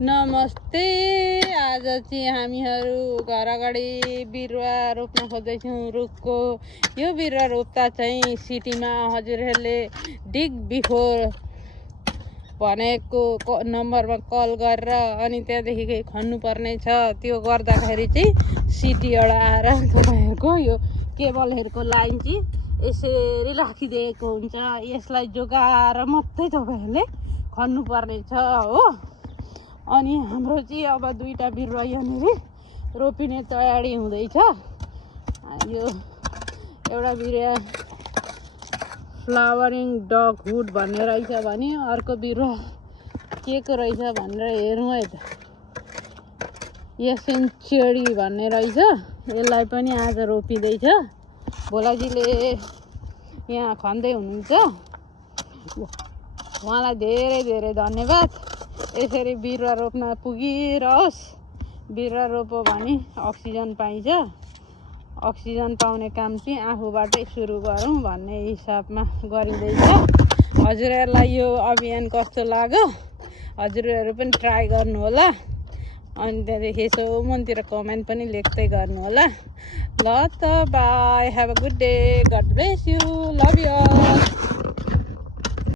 नमस्ते। आज चाहिँ हामीहरू घर अगाडि बिरुवा रोप्न खोज्दैछौँ रुखको। यो बिरुवा रोप्दा चाहिँ सिटीमा हजुरहरूले डिग बिफोर भनेको नम्बरमा कल गरेर अनि त्यहाँदेखि खन्नुपर्ने छ। त्यो गर्दाखेरि चाहिँ सिटीबाट आएर तपाईँहरूको यो केबलहरूको लाइन चाहिँ यसरी राखिदिएको हुन्छ। यसलाई जोगाएर मात्रै तपाईँहरूले खन्नुपर्ने छ हो। अनि हाम्रो चाहिँ अब दुईटा बिरुवा यहाँनिर रोपिने तयारी हुँदैछ। यो एउटा बिरुवा फ्लावरिङ डगवुड भन्ने रहेछ भने अर्को बिरुवा के को रहेछ भनेर हेरौँ है त। एसेन्चुरी भन्ने रहेछ। यसलाई पनि आज रोपिँदैछ। भोलाजीले यहाँ खन्दै हुनुहुन्छ, उहाँलाई धेरै धेरै धन्यवाद। यसरी बिरुवा रोप्न पुगिरहोस्। बिरुवा रोप्यो भने अक्सिजन पाइन्छ। अक्सिजन पाउने काम चाहिँ आफूबाटै सुरु गरौँ भन्ने हिसाबमा गरिँदैछ। हजुरहरूलाई यो अभियान कस्तो लाग्यो हजुरहरू पनि ट्राई गर्नुहोला। अनि त्यहाँदेखि यसो मनतिर कमेन्ट पनि लेख्दै गर्नुहोला। ल त bye, have a good day, God bless you, love you all.